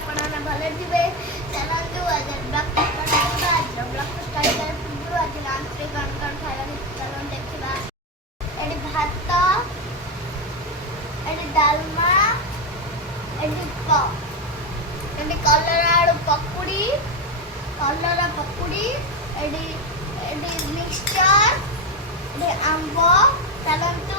ଆପଣ ଭଲ ଥିବେ। ଚାଲନ୍ତୁ ଆଜି ବ୍ରେକଫାଷ୍ଟ କରିବା। ଆଜି ବ୍ରେକଫାଷ୍ଟ କରିବା ପୂର୍ବରୁ ଆଜି ଲଞ୍ଚରେ କ'ଣ ଖାଇବା ଚାଲନ୍ତୁ ଦେଖିବା। ଏଠି ଭାତ, ଏଠି ଡାଲମା, ଏଠି କଲରା ଆଳୁ ପକୁଡ଼ି, ଏଠି ମିକ୍ସଚର, ଏଠି ଆମ୍ବ। ଚାଲନ୍ତୁ